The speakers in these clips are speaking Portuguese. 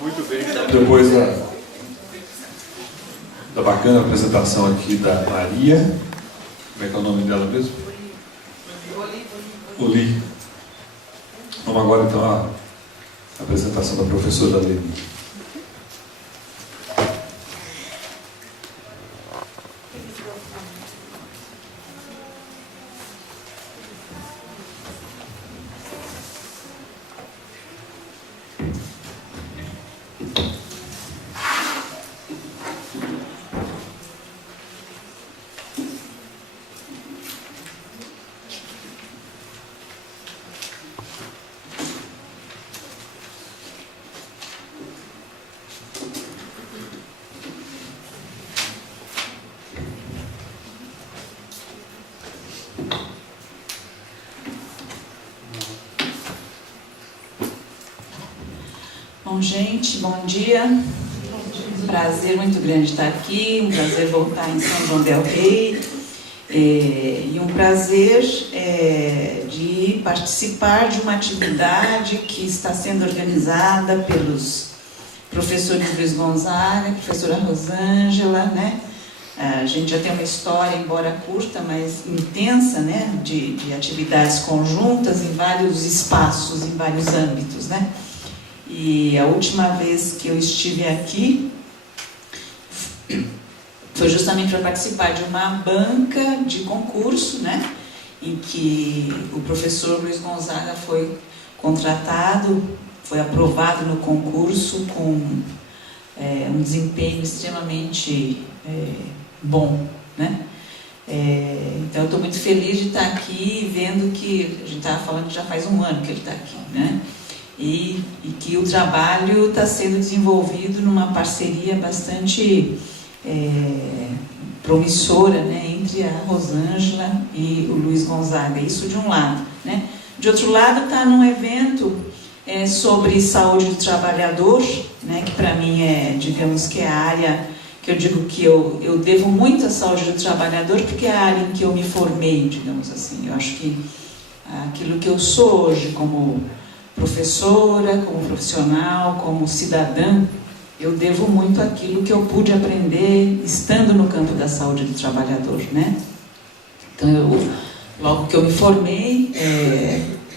Muito bem. Depois da bacana apresentação aqui da Maria, como é que é o nome dela mesmo? Oli. Vamos agora então à apresentação da professora Leni. Bom, gente, bom dia. Um prazer muito grande estar aqui, um prazer voltar em São João del Rei, e um prazer de participar de uma atividade que está sendo organizada pelos professores Luiz Gonzaga, professora Rosângela, né? A gente já tem uma história, embora curta, mas intensa, né? De atividades conjuntas em vários espaços, em vários âmbitos, né? E a última vez que eu estive aqui foi justamente para participar de uma banca de concurso, né? Em que o professor Luiz Gonzaga foi contratado, foi aprovado no concurso com um desempenho extremamente bom, né? Então eu estou muito feliz de estar aqui, vendo que a gente estava falando que já faz um ano que ele está aqui, né? E que o trabalho está sendo desenvolvido numa parceria bastante promissora, né, entre a Rosângela e o Luiz Gonzaga, isso de um lado, né? De outro lado, está num evento sobre saúde do trabalhador, né, que para mim digamos que é a área que eu digo que eu devo muito à saúde do trabalhador, porque é a área em que eu me formei, digamos assim. Eu acho que aquilo que eu sou hoje como professora, como profissional, como cidadã, eu devo muito àquilo que eu pude aprender estando no campo da saúde do trabalhador, né? Então, logo que eu me formei,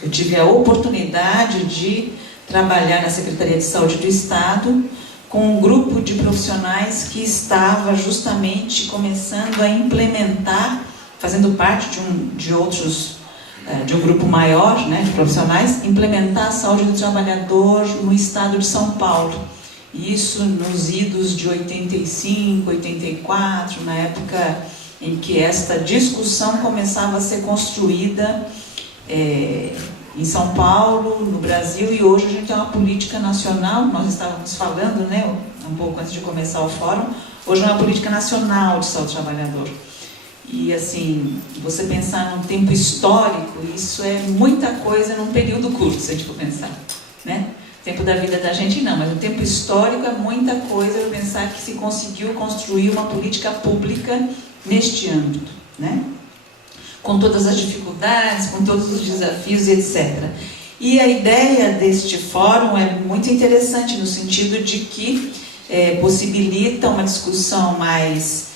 eu tive a oportunidade de trabalhar na Secretaria de Saúde do Estado com um grupo de profissionais que estava justamente começando a implementar, fazendo parte de um grupo maior, né, de profissionais, implementar a saúde do trabalhador no estado de São Paulo. Isso nos idos de 85, 84, na época em que esta discussão começava a ser construída em São Paulo, no Brasil, e hoje a gente tem uma política nacional, nós estávamos falando, né, um pouco antes de começar o fórum, hoje é uma política nacional de saúde do trabalhador. E assim, você pensar num tempo histórico, isso é muita coisa num período curto, se a gente for pensar, né? O tempo da vida da gente não, mas o tempo histórico é muita coisa eu pensar que se conseguiu construir uma política pública neste âmbito, né? Com todas as dificuldades, com todos os desafios, etc. E a ideia deste fórum é muito interessante no sentido de que possibilita uma discussão mais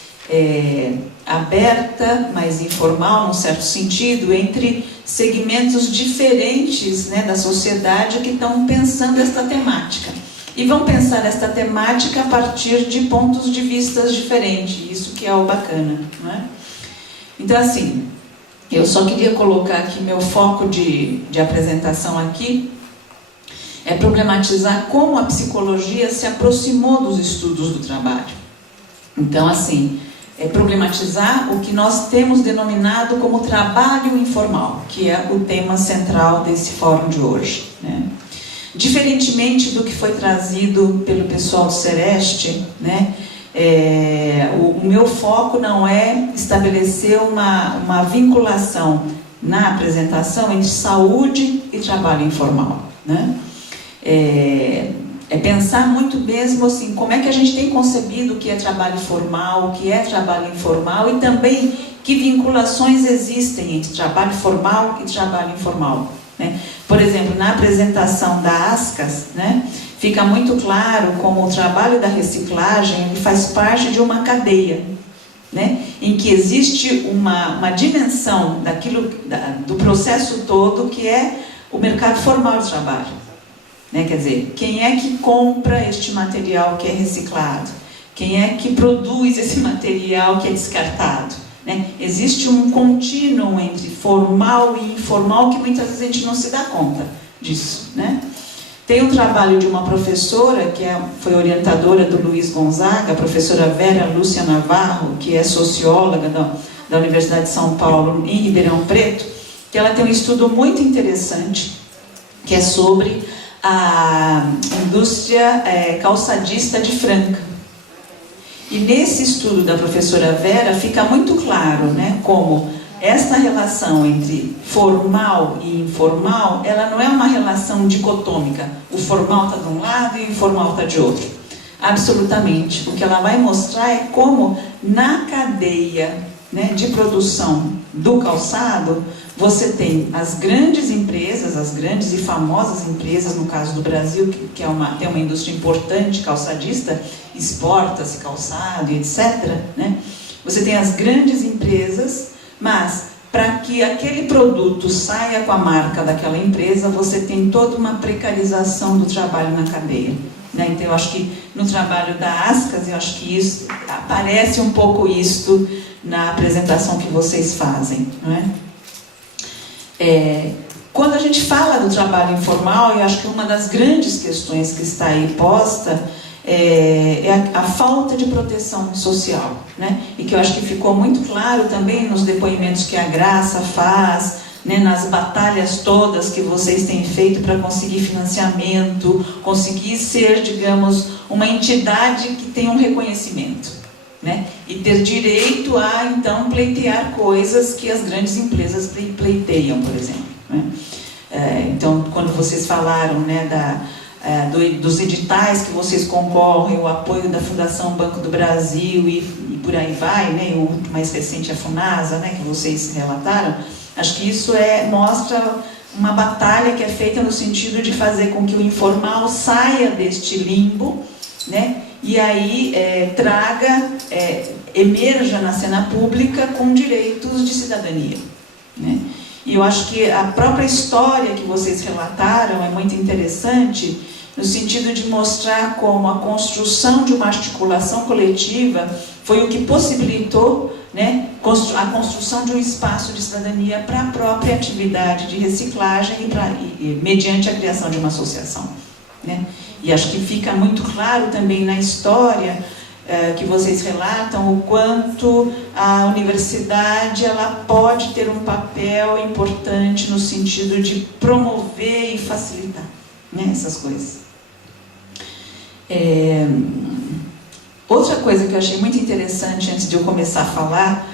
aberta, mais informal, num certo sentido, entre segmentos diferentes, né, da sociedade que estão pensando esta temática. E vão pensar esta temática a partir de pontos de vista diferentes, isso que é o bacana, não é? Então, assim, eu só queria colocar aqui meu foco de apresentação aqui, é problematizar como a psicologia se aproximou dos estudos do trabalho. Então, assim, problematizar o que nós temos denominado como trabalho informal, que é o tema central desse fórum de hoje, né? Diferentemente do que foi trazido pelo pessoal do Sereste, né, o meu foco não é estabelecer uma vinculação na apresentação entre saúde e trabalho informal, né? É pensar muito mesmo assim, como é que a gente tem concebido o que é trabalho formal, o que é trabalho informal e também que vinculações existem entre trabalho formal e trabalho informal, né? Por exemplo, na apresentação da ASCAS, né, fica muito claro como o trabalho da reciclagem ele faz parte de uma cadeia, né? Em que existe uma dimensão do processo todo que é o mercado formal de trabalho, né? Quer dizer, quem é que compra este material que é reciclado? Quem é que produz esse material que é descartado? Né? Existe um contínuo entre formal e informal que muitas vezes a gente não se dá conta disso, né? Tem um trabalho de uma professora que foi orientadora do Luiz Gonzaga, a professora Vera Lúcia Navarro, que é socióloga da Universidade de São Paulo, em Ribeirão Preto, que ela tem um estudo muito interessante, que é sobre a indústria calçadista de Franca. E nesse estudo da professora Vera fica muito claro, né, como esta relação entre formal e informal, ela não é uma relação dicotômica. O formal está de um lado e o informal está de outro. Absolutamente. O que ela vai mostrar é como na cadeia, né, de produção do calçado, você tem as grandes empresas, as grandes e famosas empresas, no caso do Brasil, que tem uma indústria importante calçadista, exporta-se calçado e etc., né? Você tem as grandes empresas, mas para que aquele produto saia com a marca daquela empresa, você tem toda uma precarização do trabalho na cadeia, né? Então eu acho que no trabalho da Ascas, eu acho que isso aparece um pouco isto na apresentação que vocês fazem, não é? Quando a gente fala do trabalho informal, eu acho que uma das grandes questões que está aí posta é a falta de proteção social, né? E que eu acho que ficou muito claro também nos depoimentos que a Graça faz, né, nas batalhas todas que vocês têm feito para conseguir financiamento, conseguir ser, digamos, uma entidade que tem um reconhecimento, né? E ter direito a, então, pleitear coisas que as grandes empresas pleiteiam, por exemplo, né? Então, quando vocês falaram, né, dos editais que vocês concorrem, o apoio da Fundação Banco do Brasil e por aí vai, né, e o mais recente é a FUNASA, né, que vocês relataram, acho que isso mostra uma batalha que é feita no sentido de fazer com que o informal saia deste limbo, né, e aí emerja na cena pública com direitos de cidadania, né? E eu acho que a própria história que vocês relataram é muito interessante, no sentido de mostrar como a construção de uma articulação coletiva foi o que possibilitou, né, a construção de um espaço de cidadania para a própria atividade de reciclagem mediante a criação de uma associação, né? E acho que fica muito claro também na história que vocês relatam o quanto a universidade ela pode ter um papel importante no sentido de promover e facilitar, né, essas coisas. Outra coisa que eu achei muito interessante antes de eu começar a falar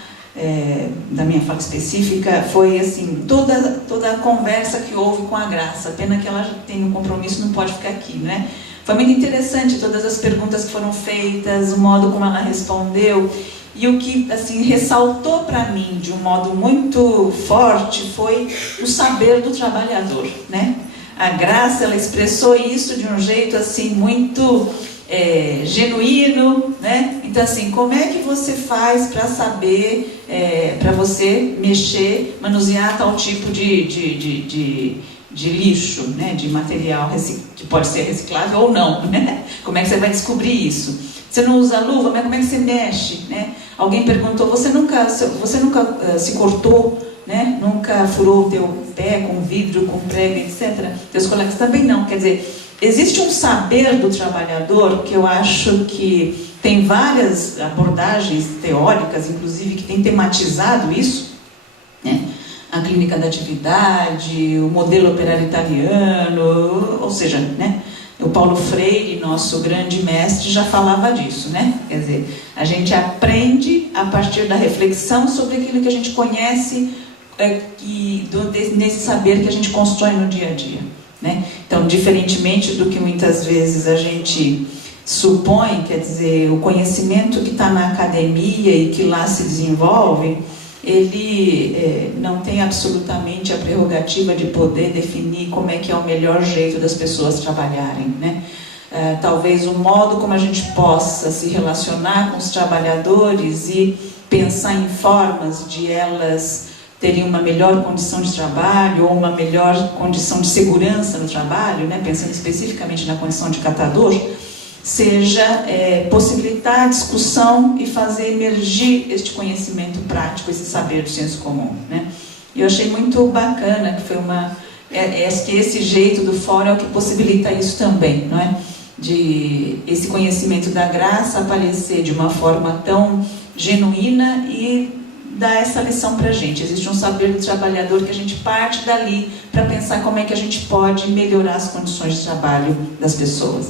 da minha fala específica foi assim, toda a conversa que houve com a Graça. Pena que ela tem um compromisso, não pode ficar aqui, né? Foi muito interessante todas as perguntas que foram feitas, o modo como ela respondeu, e o que assim ressaltou para mim de um modo muito forte foi o saber do trabalhador, né? A Graça, ela expressou isso de um jeito assim muito genuíno, né? Então assim, como é que você faz para saber, para você mexer, manusear tal tipo de lixo, né? De material que pode ser reciclável ou não, né? Como é que você vai descobrir isso? Você não usa luva, mas como é que você mexe, né? Alguém perguntou, você nunca se cortou, né? Nunca furou o teu pé com vidro, com prego, etc. Teus colegas também não. Quer dizer, existe um saber do trabalhador que eu acho que tem várias abordagens teóricas, inclusive, que tem tematizado isso, né? A clínica da atividade, o modelo operário italiano, ou seja, né? O Paulo Freire, nosso grande mestre, já falava disso, né? Quer dizer, a gente aprende a partir da reflexão sobre aquilo que a gente conhece, nesse saber que a gente constrói no dia a dia, né? Então, diferentemente do que muitas vezes a gente supõe, quer dizer, o conhecimento que está na academia e que lá se desenvolve, ele não tem absolutamente a prerrogativa de poder definir como é que é o melhor jeito das pessoas trabalharem, né? talvez o modo como a gente possa se relacionar com os trabalhadores e pensar em formas de elas terem uma melhor condição de trabalho ou uma melhor condição de segurança no trabalho, né, pensando especificamente na condição de catador, seja possibilitar a discussão e fazer emergir este conhecimento prático, esse saber do senso comum, né? E eu achei muito bacana que foi que esse jeito do fórum é o que possibilita isso também, não é? De esse conhecimento da graça aparecer de uma forma tão genuína e dar essa lição para a gente. Existe um saber do trabalhador que a gente parte dali para pensar como é que a gente pode melhorar as condições de trabalho das pessoas.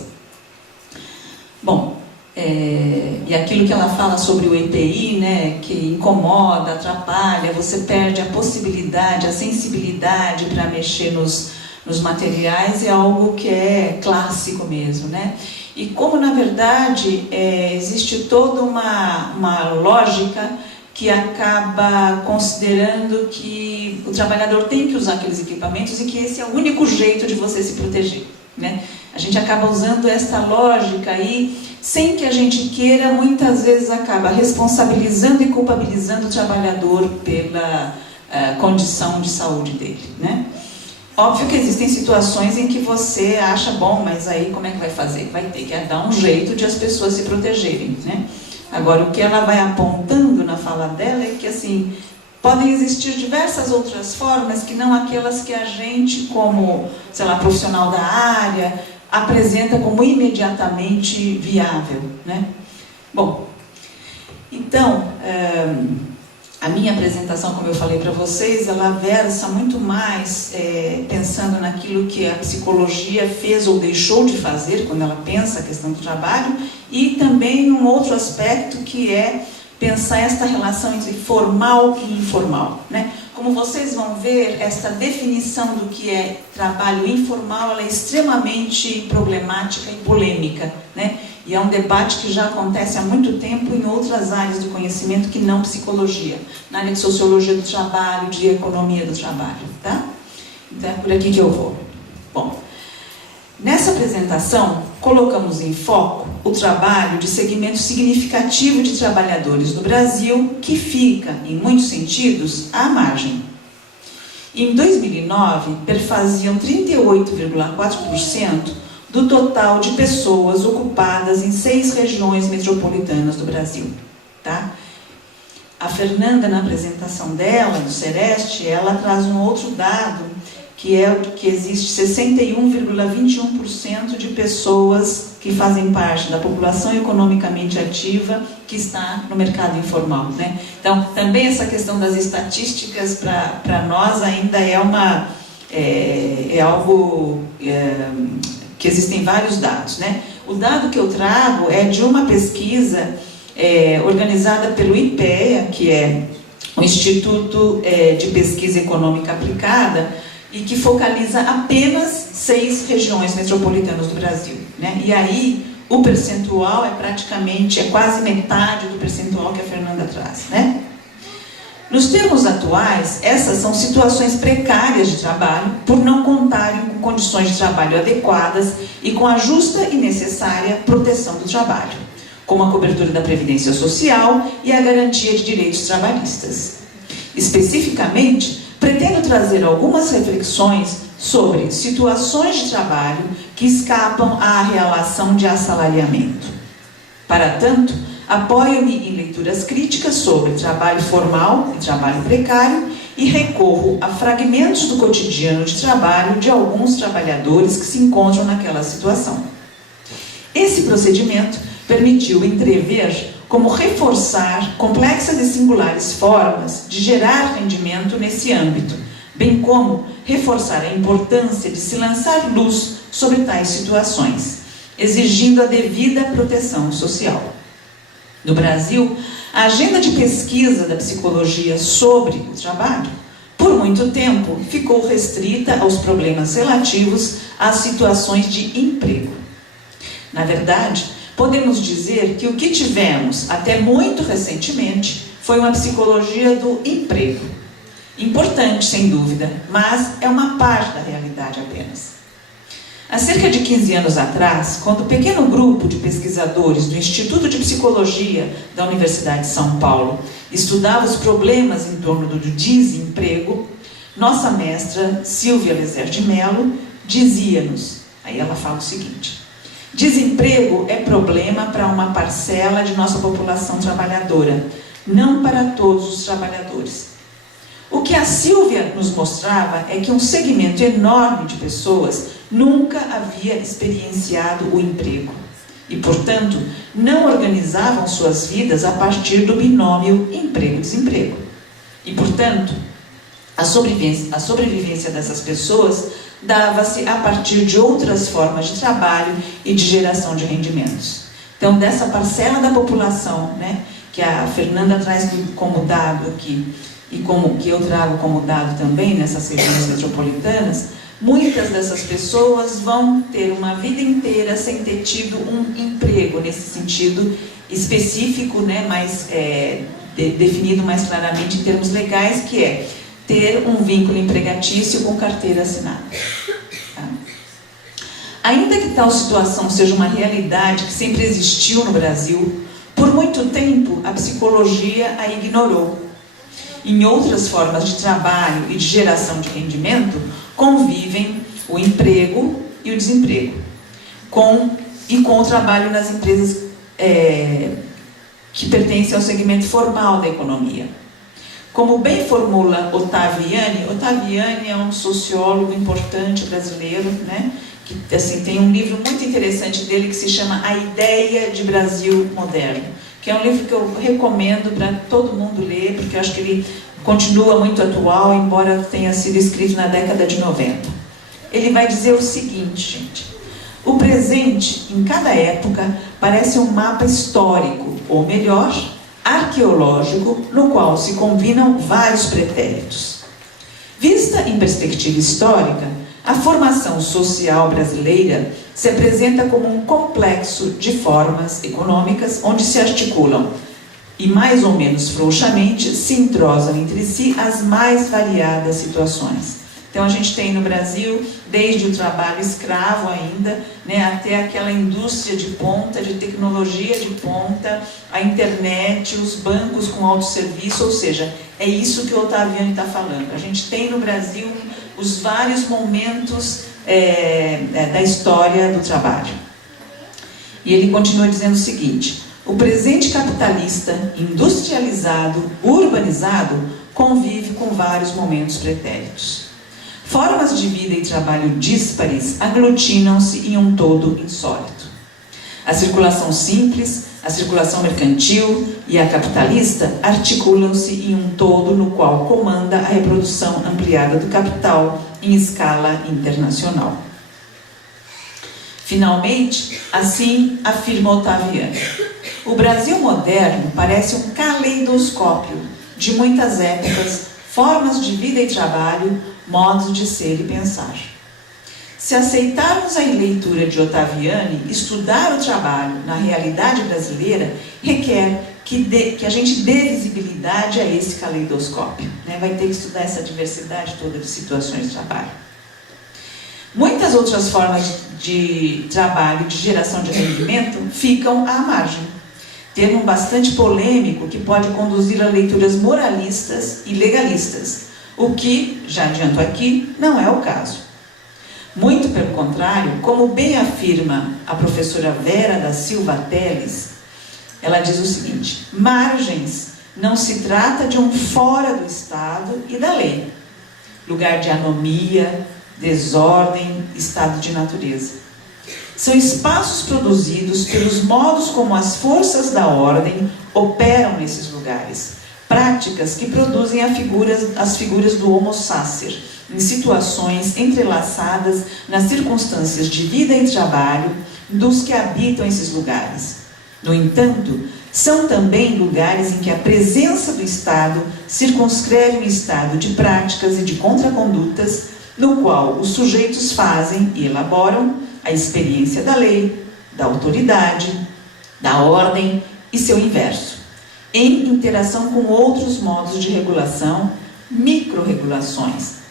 Bom, e aquilo que ela fala sobre o EPI, né, que incomoda, atrapalha, você perde a possibilidade, a sensibilidade para mexer nos materiais, é algo que é clássico mesmo, né? E como, na verdade, existe toda uma lógica que acaba considerando que o trabalhador tem que usar aqueles equipamentos e que esse é o único jeito de você se proteger, né? A gente acaba usando essa lógica aí, sem que a gente queira, muitas vezes acaba responsabilizando e culpabilizando o trabalhador pela condição de saúde dele, né? Óbvio que existem situações em que você acha, bom, mas aí como é que vai fazer? Vai ter que dar um jeito de as pessoas se protegerem, né? Agora, o que ela vai apontando na fala dela é que, assim, podem existir diversas outras formas que não aquelas que a gente, como, sei lá, profissional da área, apresenta como imediatamente viável, né? Bom, então, a minha apresentação, como eu falei para vocês, ela versa muito mais pensando naquilo que a psicologia fez ou deixou de fazer quando ela pensa a questão do trabalho, e também um outro aspecto que é pensar esta relação entre formal e informal, né? Como vocês vão ver, esta definição do que é trabalho informal, ela é extremamente problemática e polêmica, né? E é um debate que já acontece há muito tempo em outras áreas do conhecimento que não psicologia, na área de sociologia do trabalho, de economia do trabalho, tá? Então é por aqui que eu vou. Bom, nessa apresentação, colocamos em foco o trabalho de segmento significativo de trabalhadores no Brasil, que fica, em muitos sentidos, à margem. Em 2009, perfaziam 38,4% do total de pessoas ocupadas em 6 regiões metropolitanas do Brasil, tá? A Fernanda, na apresentação dela, do Sereste, ela traz um outro dado, que é que existe 61,21% de pessoas que fazem parte da população economicamente ativa que está no mercado informal, né? Então, também essa questão das estatísticas para nós ainda é algo que existem vários dados, né? O dado que eu trago é de uma pesquisa organizada pelo IPEA, que é o Instituto de Pesquisa Econômica Aplicada, e que focaliza apenas 6 regiões metropolitanas do Brasil, né? E aí o percentual é quase metade do percentual que a Fernanda traz, né? Nos termos atuais, essas são situações precárias de trabalho por não contarem com condições de trabalho adequadas e com a justa e necessária proteção do trabalho, como a cobertura da Previdência Social e a garantia de direitos trabalhistas. Especificamente, pretendo trazer algumas reflexões sobre situações de trabalho que escapam à relação de assalariamento. Para tanto, apoio-me em leituras críticas sobre trabalho formal e trabalho precário e recorro a fragmentos do cotidiano de trabalho de alguns trabalhadores que se encontram naquela situação. Esse procedimento permitiu entrever como reforçar complexas e singulares formas de gerar rendimento nesse âmbito, bem como reforçar a importância de se lançar luz sobre tais situações, exigindo a devida proteção social. No Brasil, a agenda de pesquisa da psicologia sobre o trabalho, por muito tempo, ficou restrita aos problemas relativos às situações de emprego. Na verdade, podemos dizer que o que tivemos até muito recentemente foi uma psicologia do emprego. Importante, sem dúvida, mas é uma parte da realidade apenas. Há cerca de 15 anos atrás, quando um pequeno grupo de pesquisadores do Instituto de Psicologia da Universidade de São Paulo estudava os problemas em torno do desemprego, nossa mestra, Silvia Lezer de Mello, dizia-nos, aí ela fala o seguinte: desemprego é problema para uma parcela de nossa população trabalhadora, não para todos os trabalhadores. O que a Silvia nos mostrava é que um segmento enorme de pessoas nunca havia experienciado o emprego e, portanto, não organizavam suas vidas a partir do binômio emprego-desemprego. E, portanto, a sobrevivência dessas pessoas dava-se a partir de outras formas de trabalho e de geração de rendimentos. Então, dessa parcela da população, que a Fernanda traz como dado aqui, e como que eu trago como dado também nessas regiões metropolitanas, muitas dessas pessoas vão ter uma vida inteira sem ter tido um emprego, nesse sentido específico, mais definido mais claramente em termos legais, que é ter um vínculo empregatício com carteira assinada. Tá? Ainda que tal situação seja uma realidade que sempre existiu no Brasil, por muito tempo a psicologia a ignorou. Em outras formas de trabalho e de geração de rendimento, convivem o emprego e o desemprego, com o trabalho nas empresas que pertencem ao segmento formal da economia. Como bem formula Ottaviani é um sociólogo importante brasileiro, que tem um livro muito interessante dele que se chama A Ideia de Brasil Moderno, que é um livro que eu recomendo para todo mundo ler, porque eu acho que ele continua muito atual, embora tenha sido escrito na década de 90. Ele vai dizer o seguinte, gente: o presente, em cada época, parece um mapa histórico, ou melhor, arqueológico, no qual se combinam vários pretéritos. Vista em perspectiva histórica, a formação social brasileira se apresenta como um complexo de formas econômicas onde se articulam e, mais ou menos frouxamente, se entrosam entre si as mais variadas situações. Então, a gente tem no Brasil, desde o trabalho escravo ainda, até aquela indústria de ponta, de tecnologia de ponta, a internet, os bancos com autosserviço, ou seja, é isso que o Ottaviani está falando. A gente tem no Brasil os vários momentos da história do trabalho. E ele continua dizendo o seguinte: o presente capitalista, industrializado, urbanizado, convive com vários momentos pretéritos. Formas de vida e trabalho díspares aglutinam-se em um todo insólito. A circulação simples, a circulação mercantil e a capitalista articulam-se em um todo no qual comanda a reprodução ampliada do capital em escala internacional. Finalmente, assim afirma Ottaviani, o Brasil moderno parece um caleidoscópio de muitas épocas, formas de vida e trabalho, modos de ser e pensar. Se aceitarmos a leitura de Ottaviani, estudar o trabalho na realidade brasileira requer que a gente dê visibilidade a esse caleidoscópio. Vai ter que estudar essa diversidade toda de situações de trabalho. Muitas outras formas de trabalho, de geração de rendimento, ficam à margem. Termo bastante polêmico que pode conduzir a leituras moralistas e legalistas, o que, já adianto aqui, não é o caso. Muito pelo contrário, como bem afirma a professora Vera da Silva Teles, ela diz o seguinte: margens não se trata de um fora do Estado e da lei, lugar de anomia, desordem, estado de natureza. São espaços produzidos pelos modos como as forças da ordem operam nesses lugares, práticas que produzem as figuras do homo sacer, em situações entrelaçadas nas circunstâncias de vida e trabalho dos que habitam esses lugares. No entanto, são também lugares em que a presença do Estado circunscreve um estado de práticas e de contracondutas, no qual os sujeitos fazem e elaboram a experiência da lei, da autoridade, da ordem e seu inverso, em interação com outros modos de regulação, micro-regulações,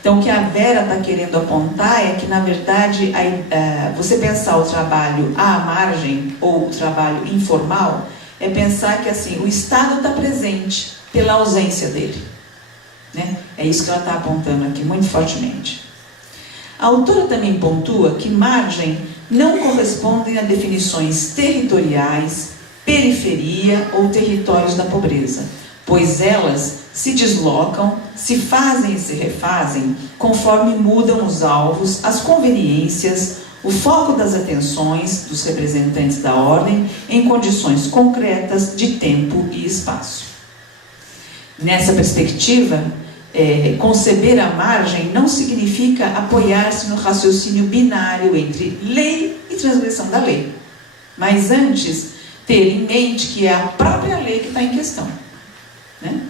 Então, o que a Vera está querendo apontar é que, na verdade, você pensar o trabalho à margem ou o trabalho informal é pensar que assim, o Estado está presente pela ausência dele, né? É isso que ela está apontando aqui muito fortemente. A autora também pontua que margem não correspondem a definições territoriais, periferia ou territórios da pobreza, pois elas se deslocam, se fazem e se refazem conforme mudam os alvos, as conveniências, o foco das atenções dos representantes da ordem em condições concretas de tempo e espaço. Nessa perspectiva, conceber a margem não significa apoiar-se no raciocínio binário entre lei e transgressão da lei, mas antes ter em mente que é a própria lei que está em questão, né?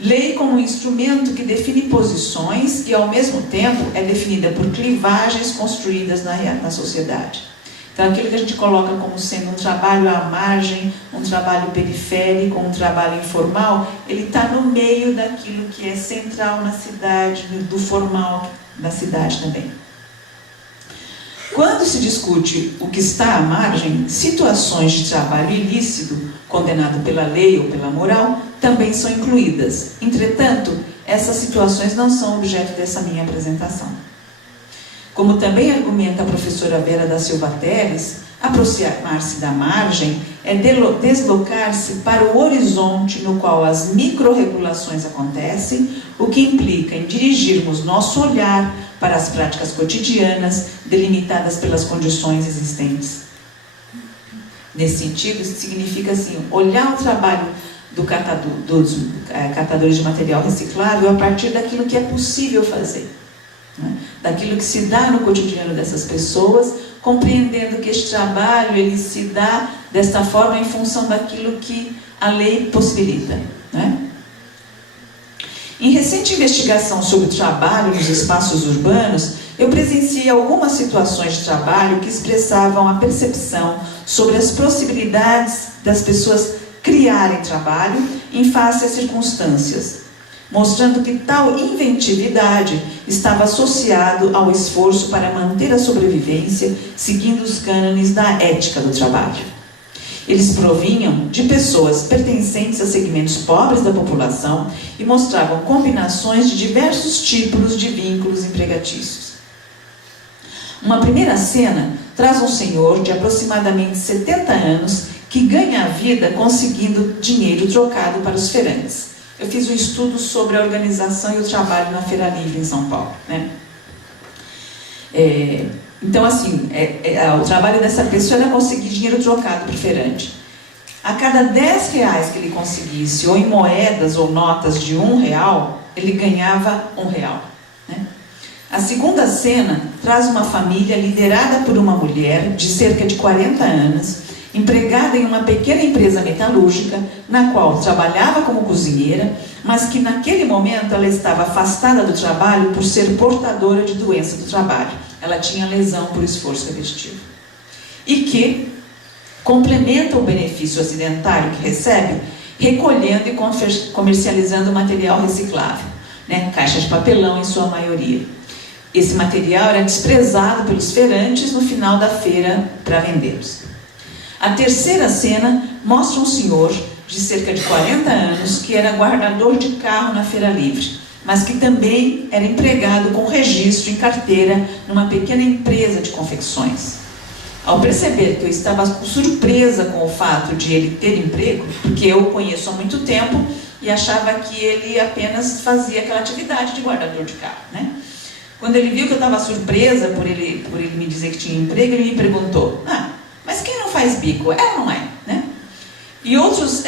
Lei como um instrumento que define posições e, ao mesmo tempo, é definida por clivagens construídas na sociedade. Então, aquilo que a gente coloca como sendo um trabalho à margem, um trabalho periférico, um trabalho informal, ele está no meio daquilo que é central na cidade, do formal da cidade também. Quando se discute o que está à margem, situações de trabalho ilícito, condenado pela lei ou pela moral, também são incluídas. Entretanto, essas situações não são objeto dessa minha apresentação. Como também argumenta a professora Vera da Silva Teles, aproximar-se da margem é deslocar-se para o horizonte no qual as micro-regulações acontecem, o que implica em dirigirmos nosso olhar para as práticas cotidianas delimitadas pelas condições existentes. Nesse sentido, isso significa assim, olhar o trabalho dos catadores de material reciclável a partir daquilo que é possível fazer, né? Daquilo que se dá no cotidiano dessas pessoas, compreendendo que este trabalho ele se dá desta forma em função daquilo que a lei possibilita, né? Em recente investigação sobre o trabalho nos espaços urbanos, eu presenciei algumas situações de trabalho que expressavam a percepção sobre as possibilidades das pessoas criarem trabalho em face às circunstâncias, mostrando que tal inventividade estava associado ao esforço para manter a sobrevivência, seguindo os cânones da ética do trabalho. Eles provinham de pessoas pertencentes a segmentos pobres da população e mostravam combinações de diversos tipos de vínculos empregatícios. Uma primeira cena traz um senhor de aproximadamente 70 anos que ganha a vida conseguindo dinheiro trocado para os feirantes. Eu fiz um estudo sobre a organização e o trabalho na Feira Livre em São Paulo, né? Então, assim, o trabalho dessa pessoa era conseguir dinheiro trocado para o feirante. A cada 10 reais que ele conseguisse, ou em moedas ou notas de R$1, ele ganhava R$1. Né? A segunda cena traz uma família liderada por uma mulher de cerca de 40 anos, empregada em uma pequena empresa metalúrgica, na qual trabalhava como cozinheira, mas que naquele momento ela estava afastada do trabalho por ser portadora de doença do trabalho. Ela tinha lesão por esforço repetitivo. E que complementa o benefício acidentário que recebe, recolhendo e comercializando material reciclável, né? Caixa de papelão em sua maioria. Esse material era desprezado pelos feirantes no final da feira para vendê-los. A terceira cena mostra um senhor de cerca de 40 anos que era guardador de carro na Feira Livre, mas que também era empregado com registro em carteira numa pequena empresa de confecções. Ao perceber que eu estava surpresa com o fato de ele ter emprego, porque eu o conheço há muito tempo e achava que ele apenas fazia aquela atividade de guardador de carro, né? Quando ele viu que eu estava surpresa por ele me dizer que tinha emprego, ele me perguntou: mas quem não faz bico? É ou não é? Né? E outros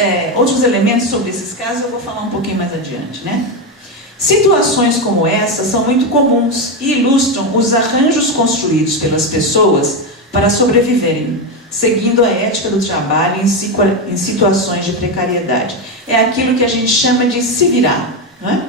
elementos sobre esses casos eu vou falar um pouquinho mais adiante, né? Situações como essa são muito comuns e ilustram os arranjos construídos pelas pessoas para sobreviverem, seguindo a ética do trabalho em situações de precariedade. É aquilo que a gente chama de se virar, não é?